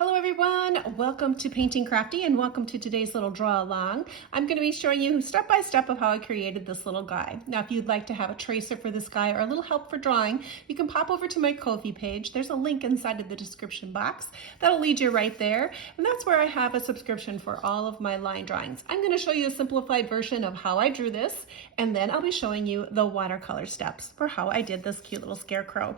Hello everyone, welcome to Painting Crafty and welcome to today's little draw along. I'm going to be showing you step by step of how I created this little guy. Now if you'd like to have a tracer for this guy or a little help for drawing, you can pop over to my Ko-fi page. There's a link inside of the description box that'll lead you right there, and that's where I have a subscription for all of my line drawings. I'm going to show you a simplified version of how I drew this, and then I'll be showing you the watercolor steps for how I did this cute little scarecrow.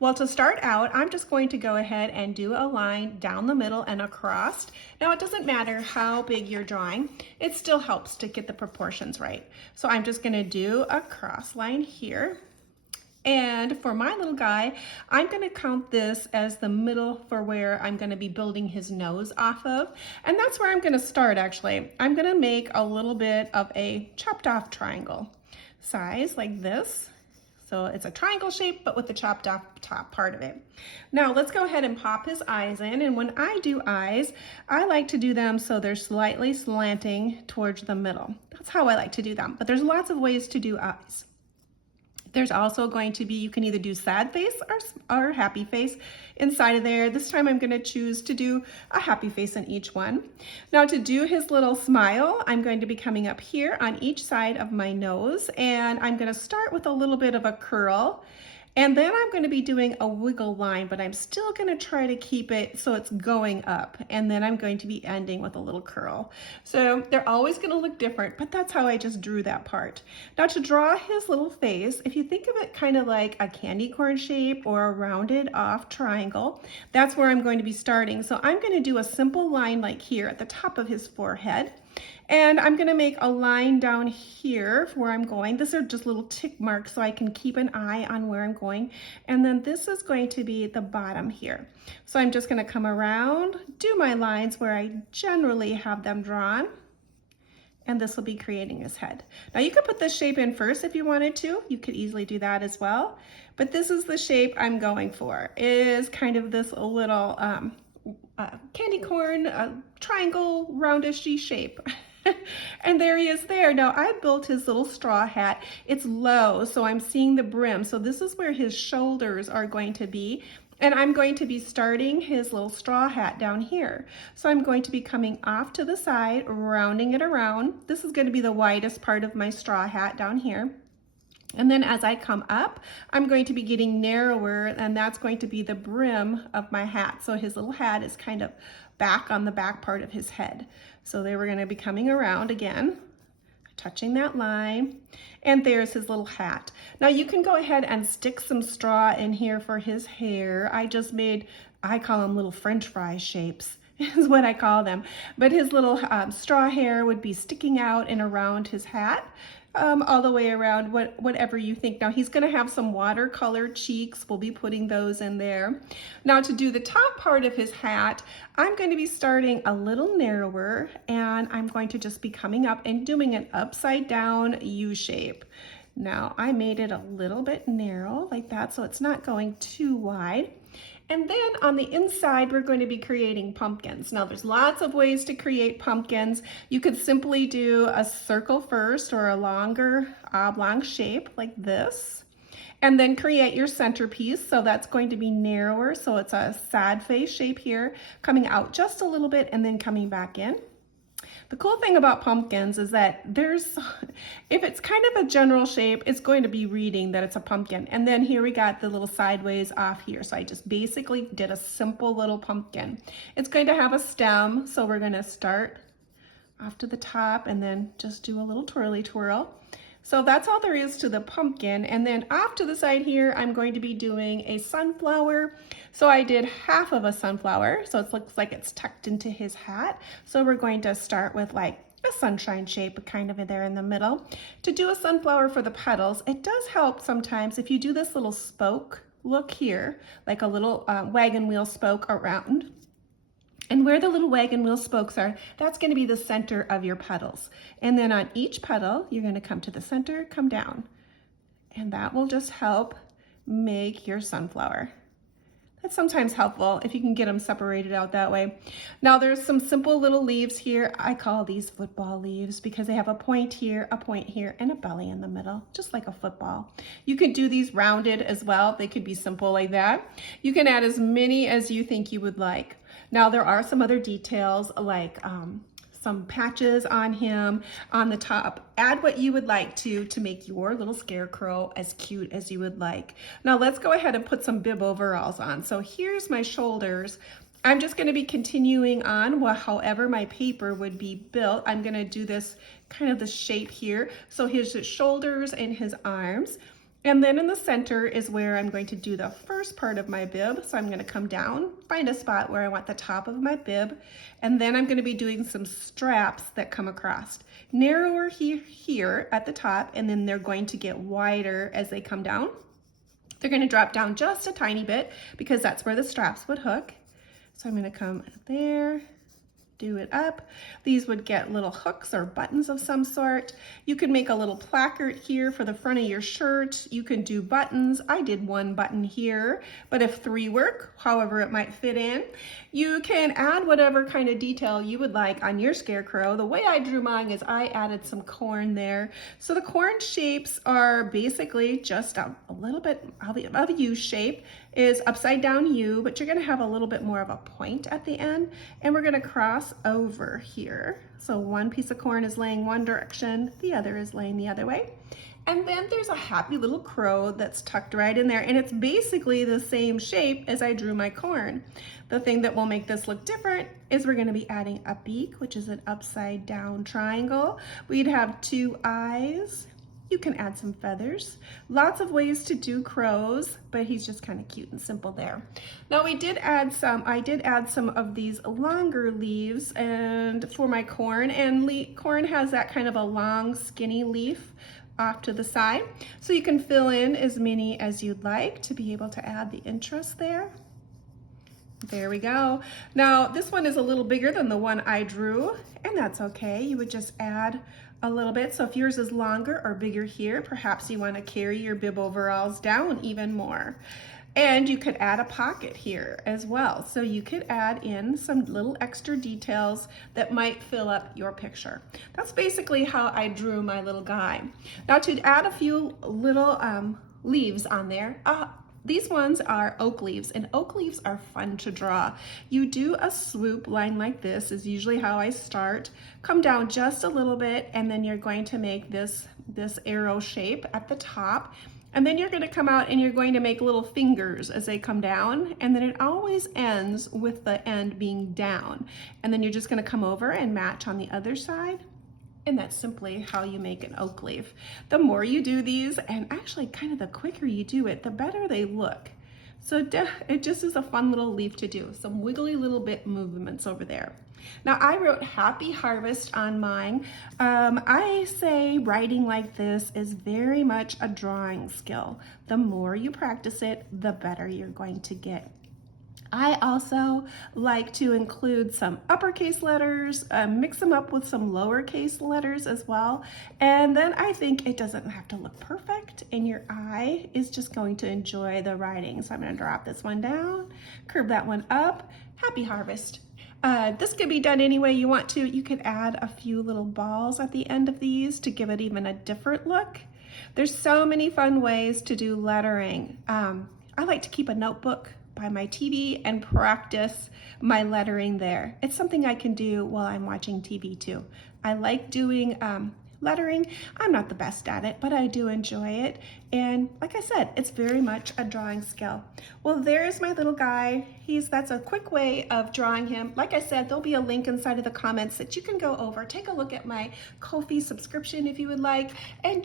Well, to start out, I'm just going to go ahead and do a line down the middle and across. Now, it doesn't matter how big you're drawing, it still helps to get the proportions right. So I'm just gonna do a cross line here. And for my little guy, I'm gonna count this as the middle for where I'm gonna be building his nose off of. And that's where I'm gonna start actually. I'm gonna make a little bit of a chopped off triangle size like this. So it's a triangle shape, but with the chopped off top part of it. Now let's go ahead and pop his eyes in. And when I do eyes, I like to do them so they're slightly slanting towards the middle. That's how I like to do them. But there's lots of ways to do eyes. There's also going to be, you can either do sad face or happy face inside of there. This time I'm going to choose to do a happy face in each one. Now to do his little smile, I'm going to be coming up here on each side of my nose, and I'm going to start with a little bit of a curl. And then I'm going to be doing a wiggle line, but I'm still going to try to keep it so it's going up. And then I'm going to be ending with a little curl. So they're always going to look different, but that's how I just drew that part. Now to draw his little face, if you think of it kind of like a candy corn shape or a rounded off triangle, that's where I'm going to be starting. So I'm going to do a simple line like here at the top of his forehead. And I'm going to make a line down here where I'm going. These are just little tick marks so I can keep an eye on where I'm going. And then this is going to be the bottom here. So I'm just going to come around, do my lines where I generally have them drawn. And this will be creating his head. Now you could put this shape in first if you wanted to. You could easily do that as well. But this is the shape I'm going for. It is kind of this little candy corn triangle roundish shape. And there he is there. Now I built his little straw hat. It's low, so I'm seeing the brim. So this is where his shoulders are going to be. And I'm going to be starting his little straw hat down here. So I'm going to be coming off to the side, rounding it around. This is going to be the widest part of my straw hat down here. And then as I come up, I'm going to be getting narrower, and that's going to be the brim of my hat. So his little hat is kind of back on the back part of his head. So they were going to be coming around again, touching that line, and there's his little hat. Now you can go ahead and stick some straw in here for his hair. I call them little French fry shapes is what I call them. But his little straw hair would be sticking out and around his hat. All the way around, whatever you think. Now he's going to have some watercolor cheeks. We'll be putting those in there. Now to do the top part of his hat, I'm going to be starting a little narrower, and I'm going to just be coming up and doing an upside down U shape. Now I made it a little bit narrow like that, so it's not going too wide. And then on the inside, we're going to be creating pumpkins. Now there's lots of ways to create pumpkins. You could simply do a circle first or a longer oblong shape like this, and then create your centerpiece. So that's going to be narrower. So it's a sad face shape here, coming out just a little bit and then coming back in. The cool thing about pumpkins is that if it's kind of a general shape, it's going to be reading that it's a pumpkin. And then here we got the little sideways off here. So I just basically did a simple little pumpkin. It's going to have a stem, so we're going to start off to the top and then just do a little twirly twirl. So that's all there is to the pumpkin. And then off to the side here, I'm going to be doing a sunflower. So I did half of a sunflower, so it looks like it's tucked into his hat. So we're going to start with like a sunshine shape kind of there in the middle. To do a sunflower for the petals, it does help sometimes if you do this little spoke look here, like a little wagon wheel spoke around. And where the little wagon wheel spokes are, that's going to be the center of your petals. And then on each petal, you're going to come to the center, come down. And that will just help make your sunflower. That's sometimes helpful if you can get them separated out that way. Now there's some simple little leaves here. I call these football leaves because they have a point here, and a belly in the middle, just like a football. You could do these rounded as well. They could be simple like that. You can add as many as you think you would like. Now there are some other details like some patches on him on the top. Add what you would like to make your little scarecrow as cute as you would like. Now let's go ahead and put some bib overalls on. So here's my shoulders. I'm just going to be continuing on however my paper would be built. I'm going to do this kind of the shape here. So here's his shoulders and his arms. And then in the center is where I'm going to do the first part of my bib. So I'm going to come down, find a spot where I want the top of my bib, and then I'm going to be doing some straps that come across. Narrower here at the top, and then they're going to get wider as they come down. They're going to drop down just a tiny bit because that's where the straps would hook. So I'm going to come there, do it up. These would get little hooks or buttons of some sort. You can make a little placard here for the front of your shirt. You can do buttons. I did one button here, but if 3 work, however it might fit in. You can add whatever kind of detail you would like on your scarecrow. The way I drew mine is I added some corn there. So the corn shapes are basically just a little bit of a U shape. Is upside down U, but you're going to have a little bit more of a point at the end, and we're going to cross over here. So one piece of corn is laying one direction, the other is laying the other way. And then there's a happy little crow that's tucked right in there, and it's basically the same shape as I drew my corn. The thing that will make this look different is we're going to be adding a beak, which is an upside down triangle. We'd have 2 eyes. You can add some feathers. Lots of ways to do crows, but he's just kind of cute and simple there. Now I did add some of these longer leaves and for my corn, and corn has that kind of a long skinny leaf off to the side. So you can fill in as many as you'd like to be able to add the interest there. There we go. Now this one is a little bigger than the one I drew, and that's okay. You would just add a little bit. So if yours is longer or bigger here, perhaps you want to carry your bib overalls down even more. And you could add a pocket here as well. So you could add in some little extra details that might fill up your picture. That's basically how I drew my little guy. Now to add a few little leaves on there, these ones are oak leaves, and oak leaves are fun to draw. You do a swoop line like this is usually how I start. Come down just a little bit, and then you're going to make this arrow shape at the top. And then you're going to come out and you're going to make little fingers as they come down, and then it always ends with the end being down. And then you're just going to come over and match on the other side. And that's simply how you make an oak leaf. The more you do these, and actually kind of the quicker you do it, the better they look. So it just is a fun little leaf to do. Some wiggly little bit movements over there. Now I wrote Happy Harvest on mine. I say writing like this is very much a drawing skill. The more you practice it, the better you're going to get. I also like to include some uppercase letters, mix them up with some lowercase letters as well. And then I think it doesn't have to look perfect, and your eye is just going to enjoy the writing. So I'm going to drop this one down, curve that one up. Happy Harvest. This could be done any way you want to. You could add a few little balls at the end of these to give it even a different look. There's so many fun ways to do lettering. I like to keep a notebook by my TV and practice my lettering there. It's something I can do while I'm watching TV too. I like doing lettering. I'm not the best at it, but I do enjoy it. And like I said, it's very much a drawing skill. Well, there's my little guy. That's a quick way of drawing him. Like I said, there'll be a link inside of the comments that you can go over, take a look at my Ko-fi subscription if you would like, and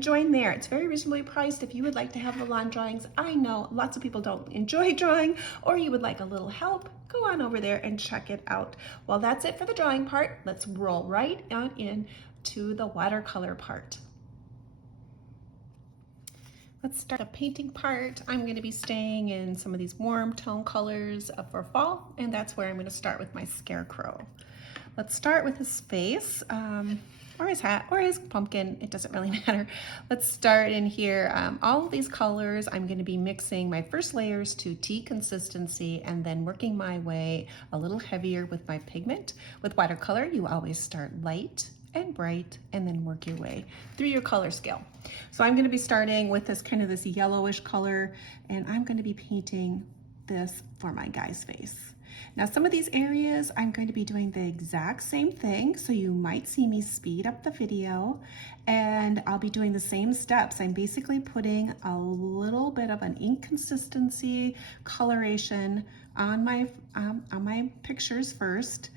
join there. It's very reasonably priced if you would like to have the lawn drawings. I know lots of people don't enjoy drawing, or you would like a little help. Go on over there and check it out. Well, that's it for the drawing part. Let's roll right on in to the watercolor part. Let's start the painting part. I'm going to be staying in some of these warm tone colors for fall, and that's where I'm going to start with my Scarecrow. Let's start with his face, or his hat, or his pumpkin. It doesn't really matter. Let's start in here. All of these colors, I'm going to be mixing my first layers to tea consistency and then working my way a little heavier with my pigment. With watercolor, you always start light and bright and then work your way through your color scale. So I'm going to be starting with this kind of this yellowish color, and I'm going to be painting this for my guy's face. Now some of these areas I'm going to be doing the exact same thing, so you might see me speed up the video, and I'll be doing the same steps. I'm basically putting a little bit of an inconsistency coloration on my pictures first,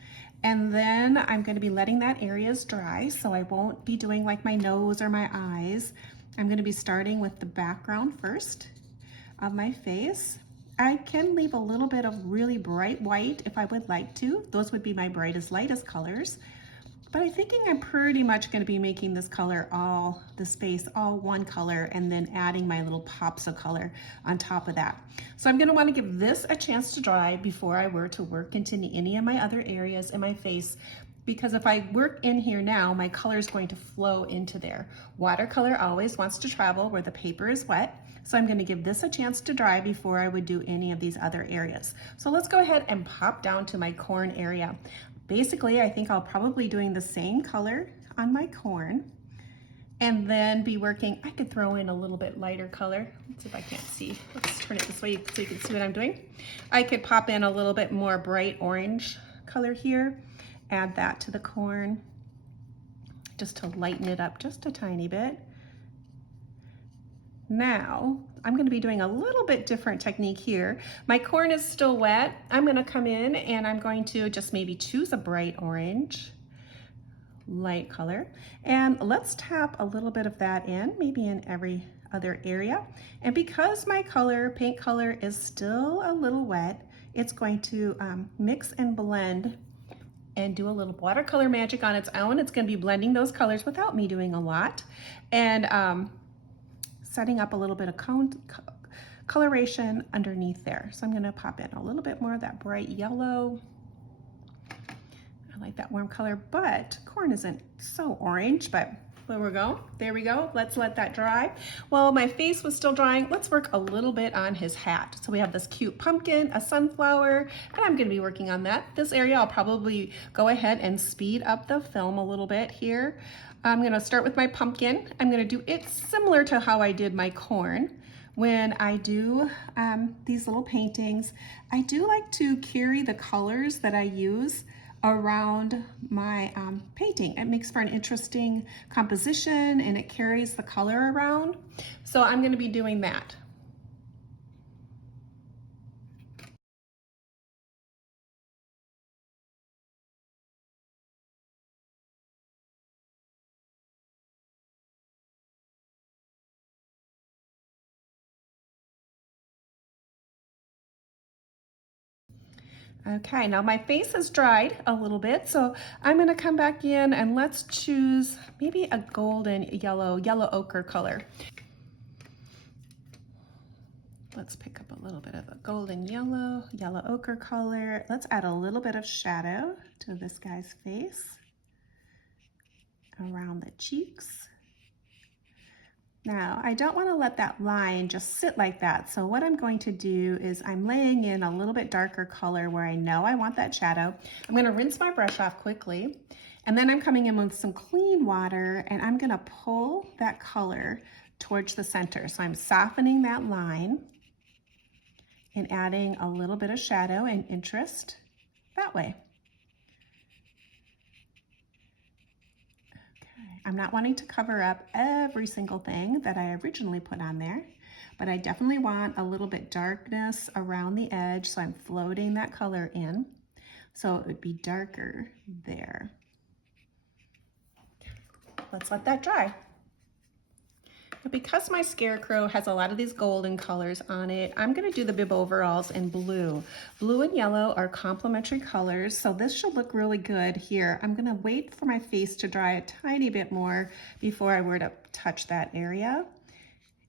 and then I'm going to be letting that areas dry, so I won't be doing like my nose or my eyes. I'm going to be starting with the background first of my face. I can leave a little bit of really bright white if I would like to. Those would be my brightest, lightest colors. But I'm thinking I'm pretty much going to be making this color this face all one color, and then adding my little pops of color on top of that. So I'm going to want to give this a chance to dry before I were to work into any of my other areas in my face, because if I work in here now, my color is going to flow into there. Watercolor always wants to travel where the paper is wet. So I'm going to give this a chance to dry before I would do any of these other areas. So let's go ahead and pop down to my corn area. Basically, I think I'll probably doing the same color on my corn, and then be working. I could throw in a little bit lighter color. Let's see if I can't see. Let's turn it this way so you can see what I'm doing. I could pop in a little bit more bright orange color here, add that to the corn, just to lighten it up just a tiny bit. Now, I'm going to be doing a little bit different technique here. My corn is still wet. I'm going to come in and I'm going to just maybe choose a bright orange, light color, and let's tap a little bit of that in, maybe in every other area. And because my paint color is still a little wet, it's going to mix and blend and do a little watercolor magic on its own. It's going to be blending those colors without me doing a lot, and setting up a little bit of coloration underneath there. So I'm going to pop in a little bit more of that bright yellow. I like that warm color, but corn isn't so orange, but there we go. There we go. Let's let that dry. Well, my face was still drying. Let's work a little bit on his hat. So we have this cute pumpkin, a sunflower, and I'm going to be working on that. This area, I'll probably go ahead and speed up the film a little bit here. I'm going to start with my pumpkin. I'm going to do it similar to how I did my corn. When I do these little paintings, I do like to carry the colors that I use around my painting. It makes for an interesting composition, and it carries the color around. So I'm going to be doing that. Okay, now my face is dried a little bit, so I'm going to come back in and let's choose maybe a golden yellow ochre color. Let's pick up a little bit of a golden yellow ochre color. Let's add a little bit of shadow to this guy's face around the cheeks. Now, I don't want to let that line just sit like that. So what I'm going to do is I'm laying in a little bit darker color where I know I want that shadow. I'm going to rinse my brush off quickly. And then I'm coming in with some clean water, and I'm going to pull that color towards the center. So I'm softening that line and adding a little bit of shadow and interest that way. I'm not wanting to cover up every single thing that I originally put on there, but I definitely want a little bit darkness around the edge, so I'm floating that color in, so it would be darker there. Let's let that dry. But because my Scarecrow has a lot of these golden colors on it, I'm going to do the bib overalls in blue. Blue and yellow are complementary colors, so this should look really good here. I'm going to wait for my face to dry a tiny bit more before I were to touch that area.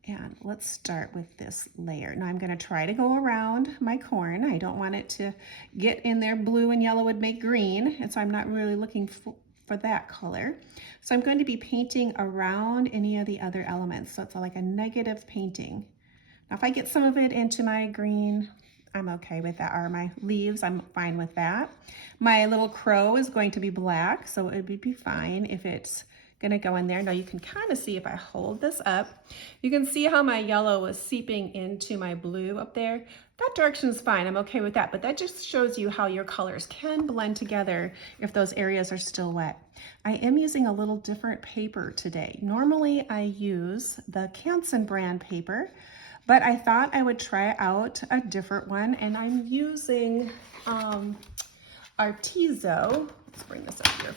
And let's start with this layer. Now I'm going to try to go around my corn. I don't want it to get in there. Blue and yellow would make green, and so I'm not really looking for that color. So I'm going to be painting around any of the other elements. So it's like a negative painting. Now if I get some of it into my green, I'm okay with that, or my leaves, I'm fine with that. My little crow is going to be black, so it would be fine if it's gonna go in there. Now you can kind of see if I hold this up, you can see how my yellow was seeping into my blue up there. That direction is fine, I'm okay with that, but that just shows you how your colors can blend together if those areas are still wet. I am using a little different paper today. Normally I use the Canson brand paper, but I thought I would try out a different one, and I'm using Artizo. Let's bring this up here.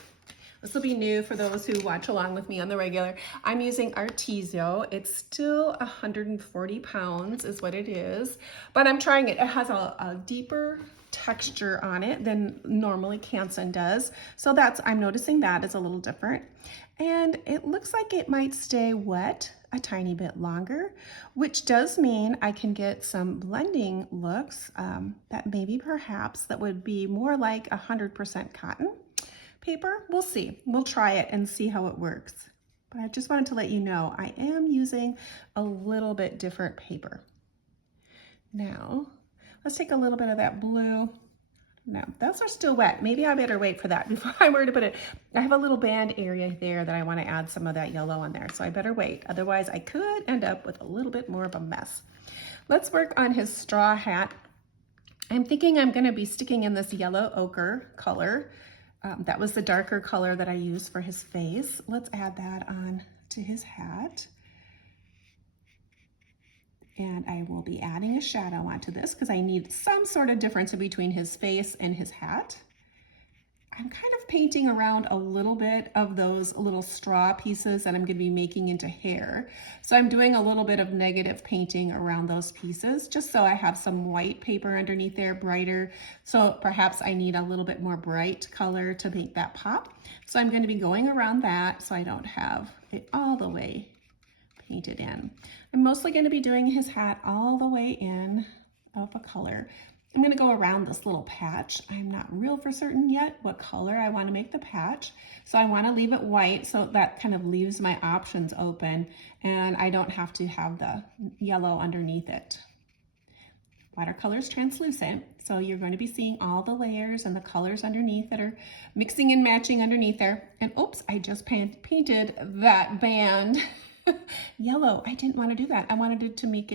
This will be new for those who watch along with me on the regular. I'm using Artizo. It's still 140 pounds is what it is, but I'm trying it. It has a deeper texture on it than normally Canson does. So I'm noticing that is a little different. And it looks like it might stay wet a tiny bit longer, which does mean I can get some blending looks that maybe perhaps that would be more like 100% cotton paper. We'll see. We'll try it and see how it works. But I just wanted to let you know I am using a little bit different paper. Now, let's take a little bit of that blue. No, those are still wet. Maybe I better wait for that before I were to put it. I have a little band area there that I want to add some of that yellow on there, so I better wait. Otherwise, I could end up with a little bit more of a mess. Let's work on his straw hat. I'm thinking I'm going to be sticking in this yellow ochre color. That was the darker color that I used for his face. Let's add that on to his hat. And I will be adding a shadow onto this because I need some sort of difference between his face and his hat. I'm kind of painting around a little bit of those little straw pieces that I'm going to be making into hair. So I'm doing a little bit of negative painting around those pieces just so I have some white paper underneath there, brighter. So perhaps I need a little bit more bright color to make that pop. So I'm going to be going around that so I don't have it all the way painted in. I'm mostly going to be doing his hat all the way in of a color. I'm going to go around this little patch. I'm not real for certain yet what color I want to make the patch. So I want to leave it white so that kind of leaves my options open and I don't have to have the yellow underneath it. Watercolor is translucent, so you're going to be seeing all the layers and the colors underneath that are mixing and matching underneath there. And oops, I just painted that band yellow. I didn't want to do that. I wanted to leave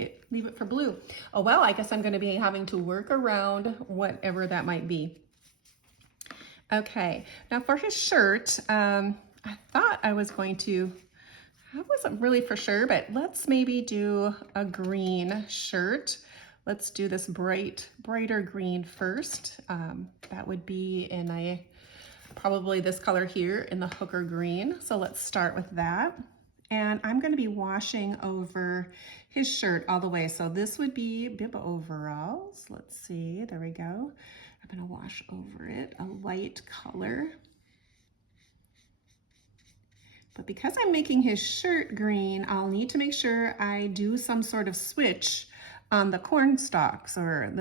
it for blue. Oh well, I guess I'm going to be having to work around whatever that might be. Okay, now for his shirt, I thought I wasn't really for sure, but let's maybe do a green shirt. Let's do this brighter green first. That would be in probably this color here in the hooker green. So let's start with that. And I'm going to be washing over his shirt all the way. So this would be bib overalls. Let's see, there we go. I'm going to wash over it a light color. But because I'm making his shirt green, I'll need to make sure I do some sort of switch on the corn stalks, or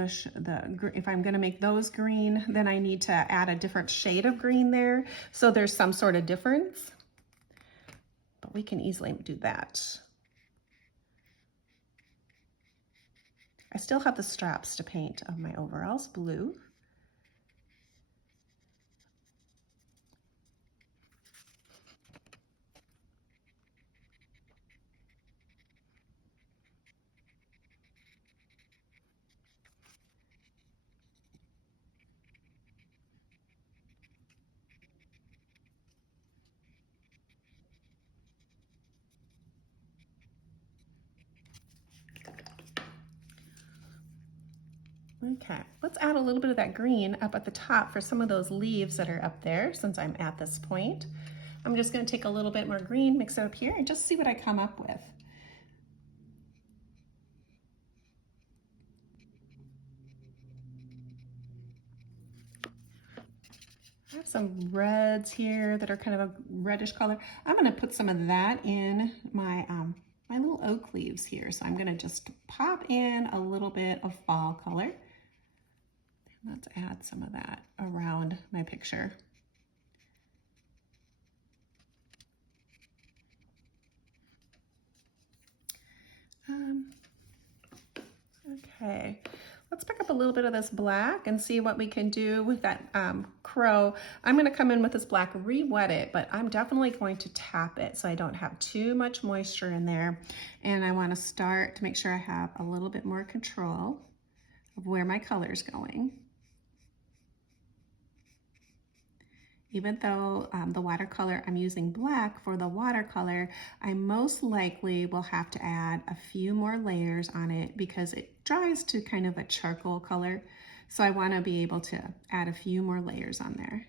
if I'm going to make those green, then I need to add a different shade of green there. So there's some sort of difference. But we can easily do that. I still have the straps to paint of my overalls blue. Okay, let's add a little bit of that green up at the top for some of those leaves that are up there since I'm at this point. I'm just going to take a little bit more green, mix it up here, and just see what I come up with. I have some reds here that are kind of a reddish color. I'm going to put some of that in my my little oak leaves here. So I'm going to just pop in a little bit of fall color. Let's add some of that around my picture. Okay, Let's pick up a little bit of this black and see what we can do with that crow. I'm going to come in with this black, re-wet it, but I'm definitely going to tap it so I don't have too much moisture in there. And I want to start to make sure I have a little bit more control of where my color is going. Even though the watercolor, I'm using black for the watercolor, I most likely will have to add a few more layers on it because it dries to kind of a charcoal color. So I want to be able to add a few more layers on there.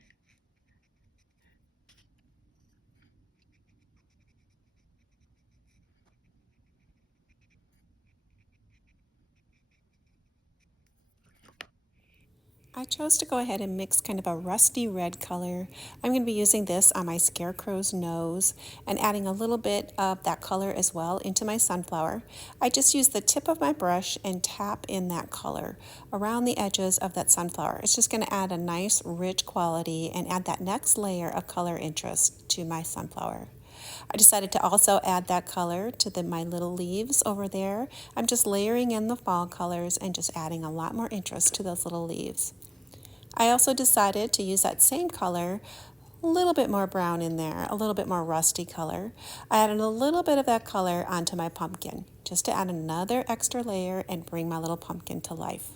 I chose to go ahead and mix kind of a rusty red color. I'm going to be using this on my Scarecrow's nose and adding a little bit of that color as well into my sunflower. I just use the tip of my brush and tap in that color around the edges of that sunflower. It's just going to add a nice rich quality and add that next layer of color interest to my sunflower. I decided to also add that color to my little leaves over there. I'm just layering in the fall colors and just adding a lot more interest to those little leaves. I also decided to use that same color, a little bit more brown in there, a little bit more rusty color. I added a little bit of that color onto my pumpkin, just to add another extra layer and bring my little pumpkin to life.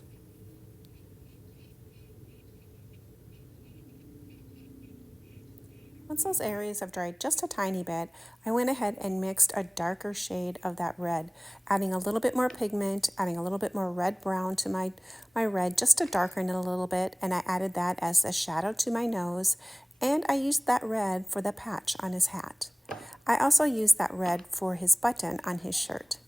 Once those areas have dried just a tiny bit, I went ahead and mixed a darker shade of that red, adding a little bit more pigment, adding a little bit more red-brown to my red just to darken it a little bit, and I added that as a shadow to my nose, and I used that red for the patch on his hat. I also used that red for his button on his shirt.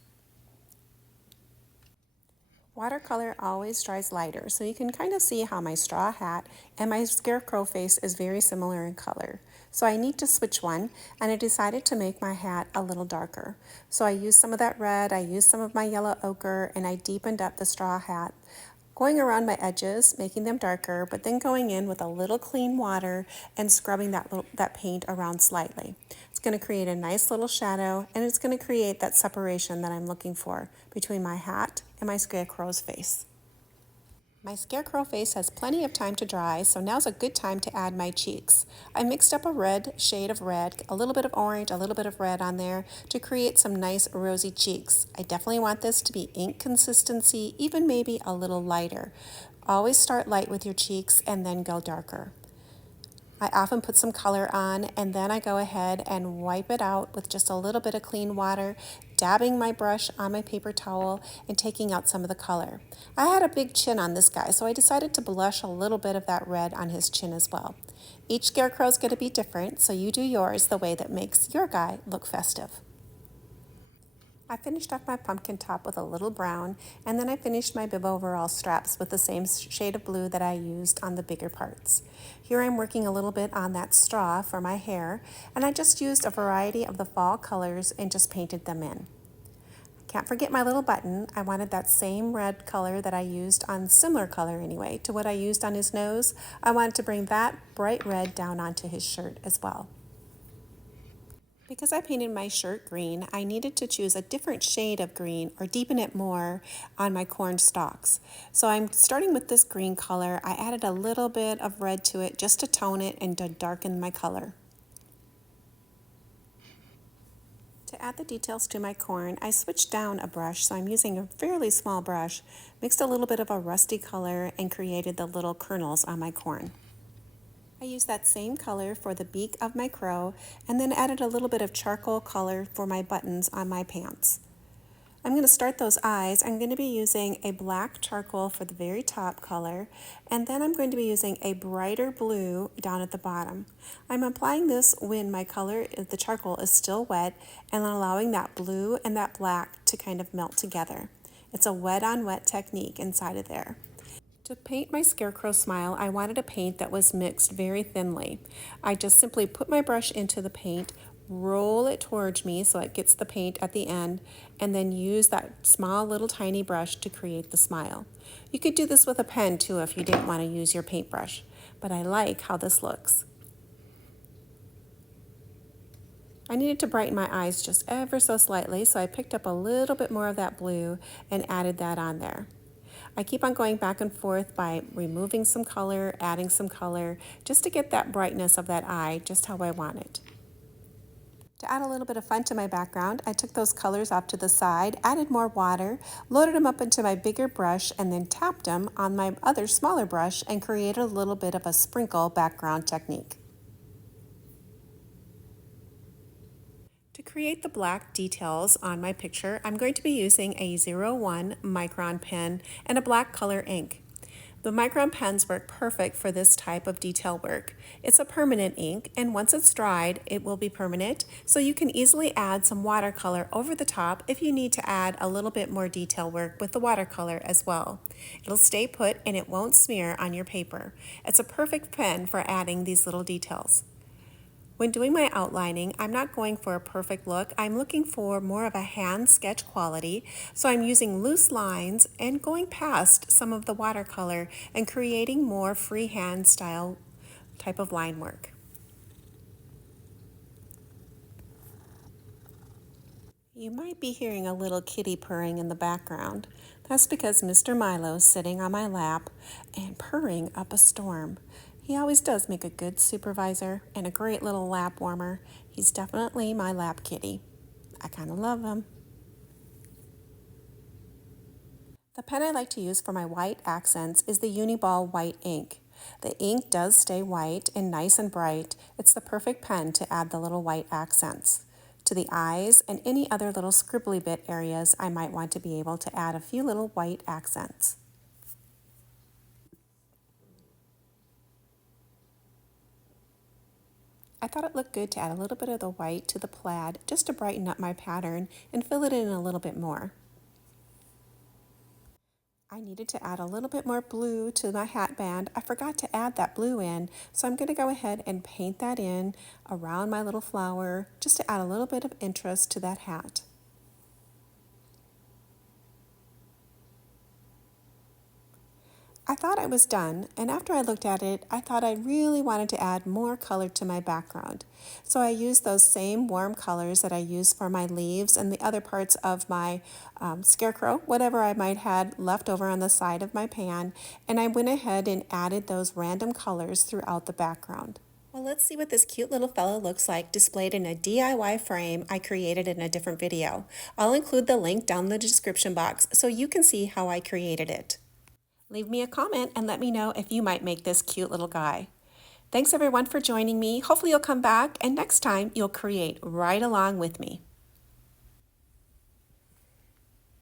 Watercolor always dries lighter, so you can kind of see how my straw hat and my scarecrow face is very similar in color. So I need to switch one, and I decided to make my hat a little darker. So I used some of that red, I used some of my yellow ochre, and I deepened up the straw hat, going around my edges, making them darker, but then going in with a little clean water and scrubbing that paint around slightly. It's going to create a nice little shadow, and it's going to create that separation that I'm looking for between my hat and my scarecrow's face. My scarecrow face has plenty of time to dry, so now's a good time to add my cheeks. I mixed up a red shade of red, a little bit of orange, a little bit of red on there to create some nice rosy cheeks. I definitely want this to be ink consistency, even maybe a little lighter. Always start light with your cheeks and then go darker. I often put some color on and then I go ahead and wipe it out with just a little bit of clean water, dabbing my brush on my paper towel and taking out some of the color. I had a big chin on this guy, so I decided to blush a little bit of that red on his chin as well. Each scarecrow is going to be different, so you do yours the way that makes your guy look festive. I finished off my pumpkin top with a little brown, and then I finished my bib overall straps with the same shade of blue that I used on the bigger parts. Here I'm working a little bit on that straw for my hair, and I just used a variety of the fall colors and just painted them in. Can't forget my little button. I wanted that same red color that I used on, similar color anyway, to what I used on his nose. I wanted to bring that bright red down onto his shirt as well. Because I painted my shirt green, I needed to choose a different shade of green or deepen it more on my corn stalks. So I'm starting with this green color. I added a little bit of red to it just to tone it and to darken my color. To add the details to my corn, I switched down a brush, so I'm using a fairly small brush, mixed a little bit of a rusty color, and created the little kernels on my corn. I used that same color for the beak of my crow and then added a little bit of charcoal color for my buttons on my pants. I'm going to start those eyes. I'm going to be using a black charcoal for the very top color, and then I'm going to be using a brighter blue down at the bottom. I'm applying this when my color, the charcoal, is still wet, and allowing that blue and that black to kind of melt together. It's a wet on wet technique inside of there. To paint my scarecrow smile, I wanted a paint that was mixed very thinly. I just simply put my brush into the paint, roll it towards me so it gets the paint at the end, and then use that small little tiny brush to create the smile. You could do this with a pen too if you didn't want to use your paintbrush, but I like how this looks. I needed to brighten my eyes just ever so slightly, so I picked up a little bit more of that blue and added that on there. I keep on going back and forth by removing some color, adding some color, just to get that brightness of that eye just how I want it. To add a little bit of fun to my background, I took those colors off to the side, added more water, loaded them up into my bigger brush, and then tapped them on my other smaller brush and created a little bit of a sprinkle background technique. To create the black details on my picture, I'm going to be using a 01 micron pen and a black color ink. The micron pens work perfect for this type of detail work. It's a permanent ink, and once it's dried, it will be permanent, so you can easily add some watercolor over the top if you need to add a little bit more detail work with the watercolor as well. It'll stay put and it won't smear on your paper. It's a perfect pen for adding these little details. When doing my outlining, I'm not going for a perfect look. I'm looking for more of a hand sketch quality, so I'm using loose lines and going past some of the watercolor and creating more freehand style type of line work. You might be hearing a little kitty purring in the background. That's because Mr. Milo's sitting on my lap and purring up a storm. He always does make a good supervisor and a great little lap warmer. He's definitely my lap kitty. I kind of love him. The pen I like to use for my white accents is the Uniball white ink. The ink does stay white and nice and bright. It's the perfect pen to add the little white accents. To the eyes and any other little scribbly bit areas, I might want to be able to add a few little white accents. I thought it looked good to add a little bit of the white to the plaid just to brighten up my pattern and fill it in a little bit more. I needed to add a little bit more blue to my hat band. I forgot to add that blue in, so I'm going to go ahead and paint that in around my little flower just to add a little bit of interest to that hat. I thought I was done, and after I looked at it, I thought I really wanted to add more color to my background. So I used those same warm colors that I used for my leaves and the other parts of my scarecrow, whatever I might had left over on the side of my pan, and I went ahead and added those random colors throughout the background. Well, let's see what this cute little fellow looks like displayed in a DIY frame I created in a different video. I'll include the link down in the description box so you can see how I created it. Leave me a comment and let me know if you might make this cute little guy. Thanks everyone for joining me. Hopefully you'll come back and next time you'll create right along with me.